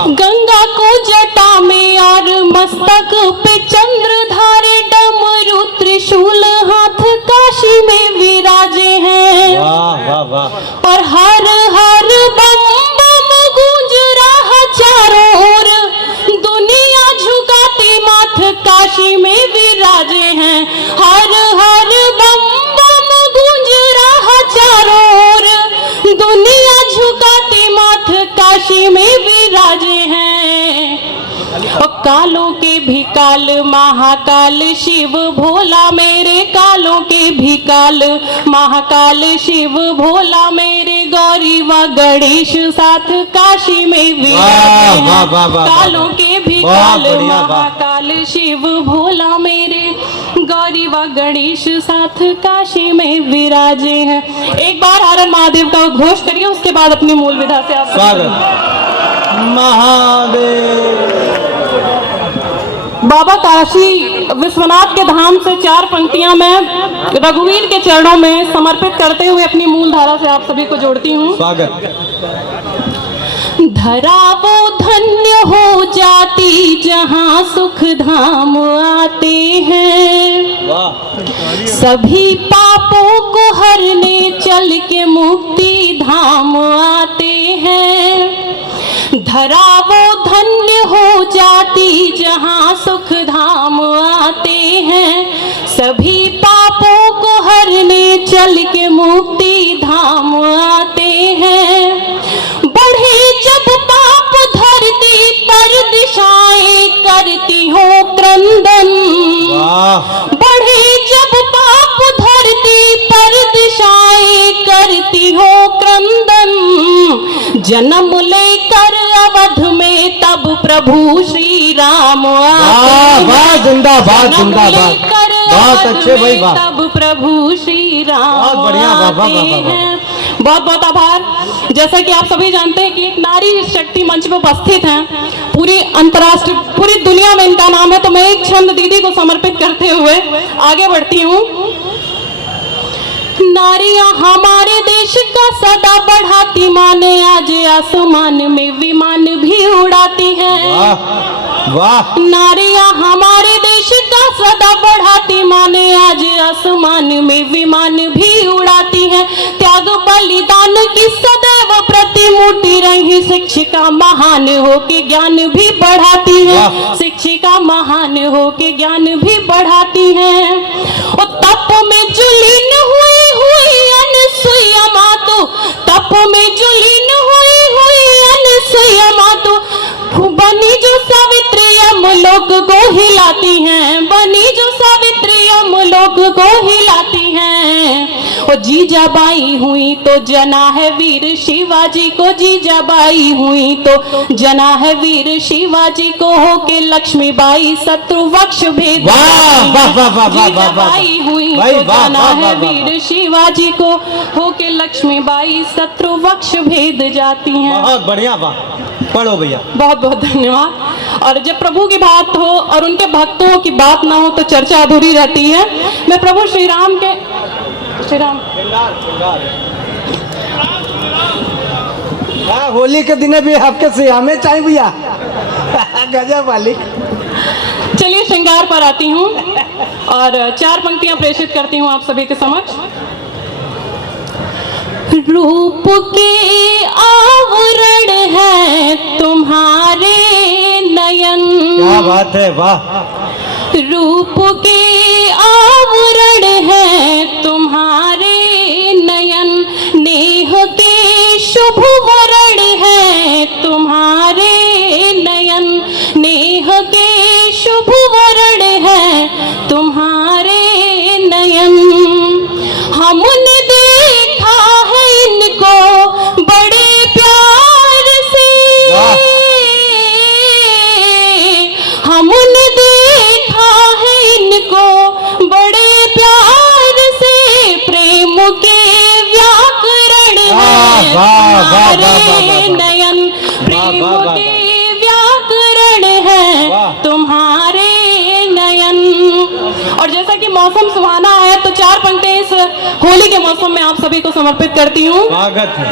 गंगा को जटा में और मस्तक पे चंद्रधारी डमरू त्रिशूल हाथ काशी में विराजे हैं। वाह वाह वाह। और हर हर बम बम गूंज रहा चारों ओर, दुनिया झुकाती माथ काशी में विराजे हैं। हर हर बम बम गूंज रहा चारों ओर, दुनिया झुकाती माथ काशी में विराजे हैं। और कालों के भी काल महाकाल शिव भोला मेरे, कालों के भी काल महाकाल शिव भोला मेरे, गौरी व गणेश साथ काशी में विराजे हैं। कालों के भी काल महाकाल शिव भोला मेरे, गौरी व गणेश साथ काशी में विराजे हैं। एक बार हर हर महादेव का घोष करिए, उसके बाद अपनी मूल विधा से आप स्वागत। महादेव। बाबा काशी विश्वनाथ के धाम से 4 पंक्तियां मैं रघुवीर के चरणों में समर्पित करते हुए अपनी मूल धारा से आप सभी को जोड़ती हूँ। स्वागत। धरा वो धन्य हो जाती जहाँ सुख धाम आते हैं, वाह। सभी पापों को हरने चल के मुक्ति धाम आते हैं। धरा वो धन्य हो जाती जहाँ सुख धाम आते हैं, सभी पापों को हरने चल के मुक्ति धाम आते हैं। बढ़े जब पाप धरती पर दिशाएं करती हो क्रंदन, बढ़े जब पाप धरती पर दिशाएं करती हो क्रंदन, जन्म लेकर अवध में तब प्रभु श्री राम आते हैं। जिंदाबाद जिंदाबाद। बहुत अच्छे भाई, वाह। तब प्रभु श्री राम बहुत बढ़िया, आते हैं। बहुत बहुत आभार। जैसा कि आप सभी जानते हैं कि एक नारी शक्ति मंच पर उपस्थित हैं, पूरी अंतर्राष्ट्रीय पूरी दुनिया में इनका नाम है, तो मैं एक छंद दीदी को समर्पित करते हुए आगे बढ़ती हूँ। नारियां हमारे देश का सदा बढ़ाती मान, आज आसमान में विमान भी उड़ाती हैं। वाह वाह। नारियां हमारे देश का सदा बढ़ाती मान, आज आसमान में विमान भी उड़ाती हैं। त्याग बलिदान की सदैव प्रतिमूर्ति रही, शिक्षिका महान हो के ज्ञान भी बढ़ाती है, शिक्षिका महान हो के ज्ञान भी बढ़ाती हैं। और तप में जुलीन हुई अनसुईया मातो, तप में जुलीन हुई अनसुईया मातो, बनी जो सावित्री यमलोक को हिलाती हैं, बनी जो सावित्री यमलोक को हिलाती हैं। और जीजाबाई हुई तो जना है वीर शिवाजी को, जीजाबाई हुई तो जना है वीर शिवाजी को, होके लक्ष्मीबाई शत्रु वक्ष भेद, जीजाबाई हुई तो जना है वीर शिवाजी को, होके लक्ष्मीबाई शत्रु वक्ष भेद जाती हैं। बहुत बढ़िया, वाह। पढ़ो भैया। बहुत बहुत धन्यवाद। और जब प्रभु की बात हो और उनके भक्तों की बात ना हो तो चर्चा अधूरी रहती है। मैं प्रभु श्री राम के होली के दिन भी आपके सियामे चाहिए भैया। गजब वाली। चलिए श्रृंगार पर आती हूँ और 4 पंक्तियां प्रेषित करती हूँ आप सभी के समक्ष। रूप के आवरण है तुम्हारे नयन, क्या बात है, वाह। रूप के आवरण है तुम्हारे नयन, नेह के शुभ वरण है तुम्हारे नयन, नेह के शुभ वरण है तुम्हारे नयन। हमने देखा है इनको बड़े प्यार से, हमने देखा है इनको बड़े प्यार से, प्रेम के व्याकरण है तुम्हारे नयन, प्रेम के व्याकरण है तुम्हारे नयन। और जैसा कि मौसम सुहाना है तो 4 पंक्तियां इस होली के मौसम में आप सभी को समर्पित करती हूँ। स्वागत है।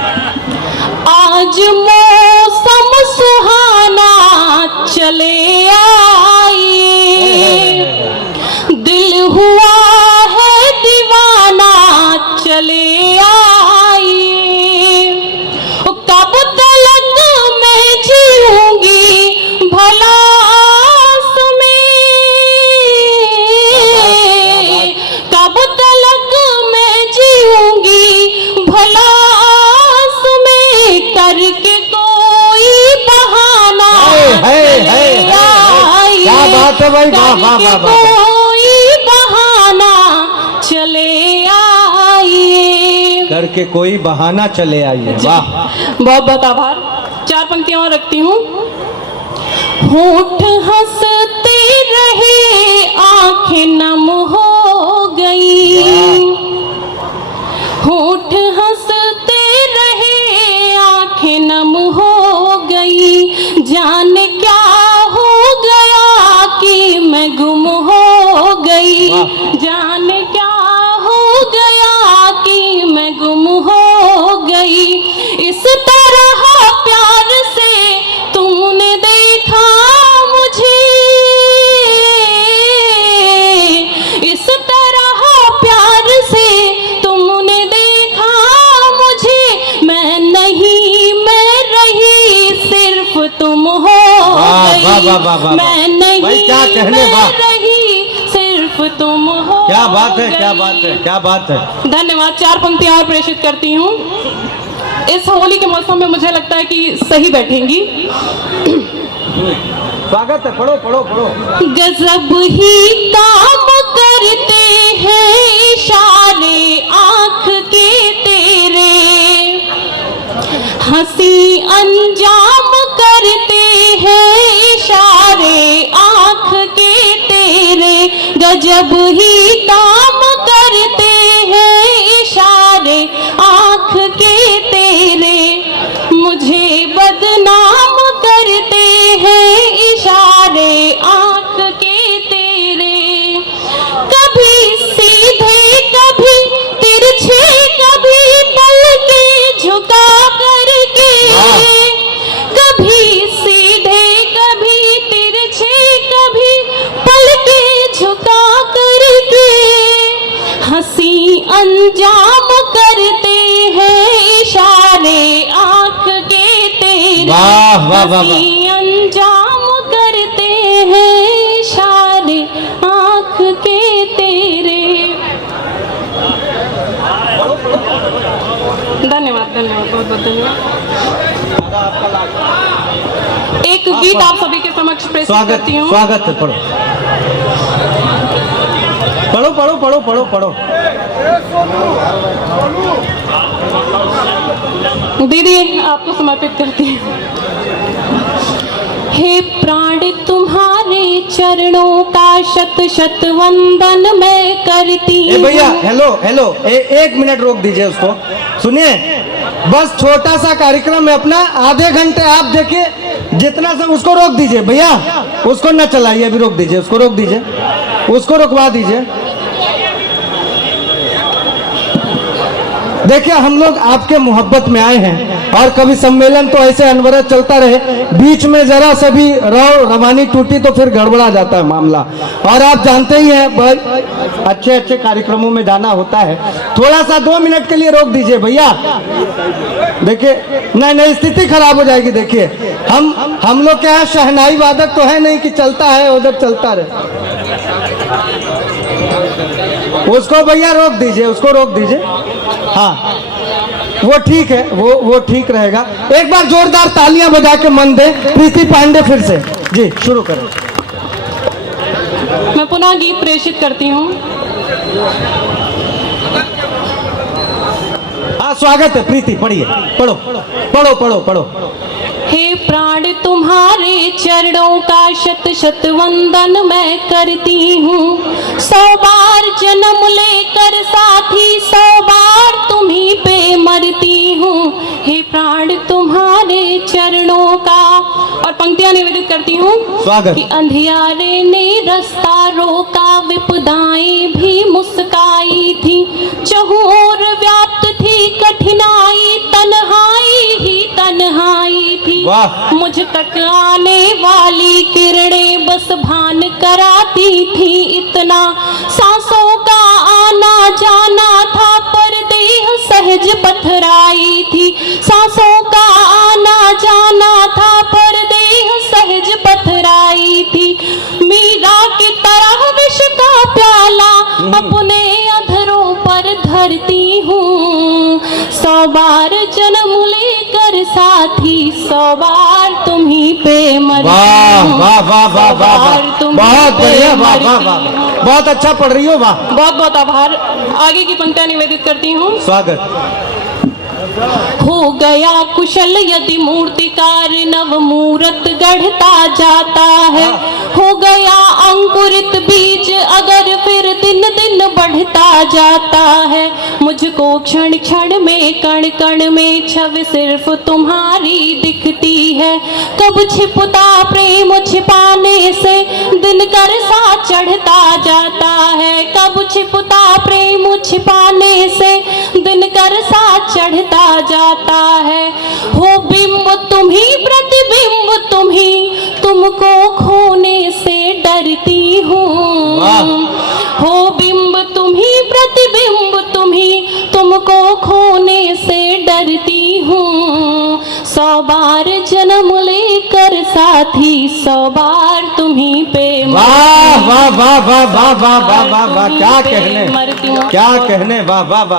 आज मौसम सुहाना चले आइए, दिल हुआ है दीवाना चले आइए। कब तलक मैं जीऊंगी भला में, कब तलक मैं जीऊंगी भला में, करके कोई बहाना चले आइए। क्या बात है भाई, वाह वाह वाह वाह। कोई बहाना चले आइए, करके कोई बहाना चले आइए। वाह, बहुत बहुत आभार। 4 पंक्तियां और रखती हूँ। होठ हंसते रहे आंखें नम हो गई, होठ हंसते रहे आंखें नम हो गई, जाने क्या हो गया कि मैं गुम हो गई, जाने क्या हो गया कि मैं गुम हो गई। इस तरह प्यार से तूने देखा मुझे, इस तरह प्यार से तुमने देखा मुझे, मैं नहीं मैं रही सिर्फ तुम हो गई, मैं नहीं भाई क्या कहने, मैं वाह। रही सिर्फ तुम हो। क्या बात है, क्या बात है, क्या बात है। धन्यवाद। 4 पंक्तियां और प्रेषित करती हूँ। इस होली के मौसम में मुझे लगता है कि सही बैठेंगी। स्वागत है, पढ़ो पढ़ो पढ़ो। गजब ही काम करते हैं इशारे आंख के तेरे, हंसी अंजाम करते हैं इशारे आंख के तेरे, गजब ही काम करते हैं इशारे आंख के तेरे, मुझे बदनाम करते हैं इशारे आंख के तेरे, कभी सीधे कभी तिरछे कभी पल के झुका करके, कभी सीधे कभी तिरछे कभी पल के झुका करके, हंसी अंजाम करते हैं इशारे आंख के तेरे, वाह वाह वाह। हंसी अंजाम करते हैं इशारे आंख के तेरे। धन्यवाद धन्यवाद, बहुत बहुत धन्यवाद। एक गीत आप सभी के समक्ष प्रेषित स्वागत, करती हूँ। स्वागत है, पढ़ो पढ़ो पढ़ो पढ़ो पढ़ो पढ़ो। दीदी आपको समर्पित करती हूँ। हे प्राण तुम्हारे चरणों का शत शत वंदन मैं करती ए भैया, हूँ। हेलो हेलो, 1 मिनट रोक दीजिए उसको। सुनिए, बस छोटा सा कार्यक्रम है अपना, आधे घंटे आप देखिए, जितना सब उसको रोक दीजिए भैया, उसको न चलाइए, अभी रोक दीजिए, उसको रोक दीजिए, उसको रुकवा दीजिए। देखिए, हम लोग आपके मोहब्बत में आए हैं और कभी सम्मेलन तो ऐसे अनवरत चलता रहे, बीच में जरा सा भी रवानी टूटी तो फिर गड़बड़ा जाता है मामला। और आप जानते ही हैं भाई, अच्छे अच्छे कार्यक्रमों में जाना होता है। थोड़ा सा 2 मिनट के लिए रोक दीजिए भैया। देखिए, नहीं स्थिति खराब हो जाएगी। देखिए, हम लोग क्या है, शहनाई वादक तो है नहीं कि चलता है उधर चलता रहे। उसको भैया रोक दीजिए, उसको रोक दीजिए। हाँ, वो ठीक है, वो ठीक रहेगा। एक बार जोरदार तालियां बजा के मन दे। प्रीति पांडे फिर से जी शुरू करें। मैं पुनः गीत प्रेषित करती हूँ। हाँ, स्वागत है प्रीति, पढ़िए, पढ़ो पढ़ो पढ़ो पढ़ो। हे प्राण तुम्हारे चरणों का शत शत वंदन मैं करती हूँ, 100 बार जन्म लेकर साथी 100 बार तुम्हीं पे मरती हूँ। हे प्राण तुम्हारे चरणों का, और पंक्तियां निवेदित करती हूँ। स्वागत। कि अंधियारे ने रास्ता रोका, विपदाएं भी मुस्काई थी, चहुर व्याप्त थी कठिनाई, तन्हाई ही तन्हाई थी, वाह। मुझ तक आने वाली किरणें बस भान कराती थी इतना, सांसों का आना जाना था पर देह सहज पथराई थी, सांसों का आना जाना था पर देह सहज पथराई थी, मीरा की तरह विष का प्याला अपने अधरों पर धरती हूँ, 100 बार जन्म लेकर साथी 100 बार तुम्ही पे मरती वाह हूँ, वाह वाह वाह 100 वाह बार वाह, तुम्ही बहुत पे बढ़िया, वाह वाह मरती वाह, हूँ। बहुत अच्छा पढ़ रही हो, वाह। बहुत बहुत आभार। आगे की पंक्तियां निवेदित करती हूँ। स्वागत। हो गया कुशल यदि मूर्तिकार नव मूरत गढ़ता जाता है, हो गया अंकुरित बीज अगर फिर दिन दिन बढ़ता जाता है, मुझको क्षण क्षण में कण कण में छवि सिर्फ तुम्हारी दिखती है, कब छिपता प्रेम छिपाने से दिन कर सा चढ़ता जाता है, कब छिपता प्रेम छिपाने से दिन कर सा चढ़ता जाता है, हो बिंब तुम्ही प्रतिबिंब तुम्ही तुमको खोने से डरती हूँ, हो बिंब तुम्ही प्रतिबिंब तुम्ही तुमको खोने से डरती हूँ, 100 बार जन्म लेकर साथी 100 बार तुम्ही पे वाह वाह वाह वाह वाह वाह वाह वाह, क्या तुम्ही पे कहने, मरती हूँ। क्या कहने, वाह वाह वाह।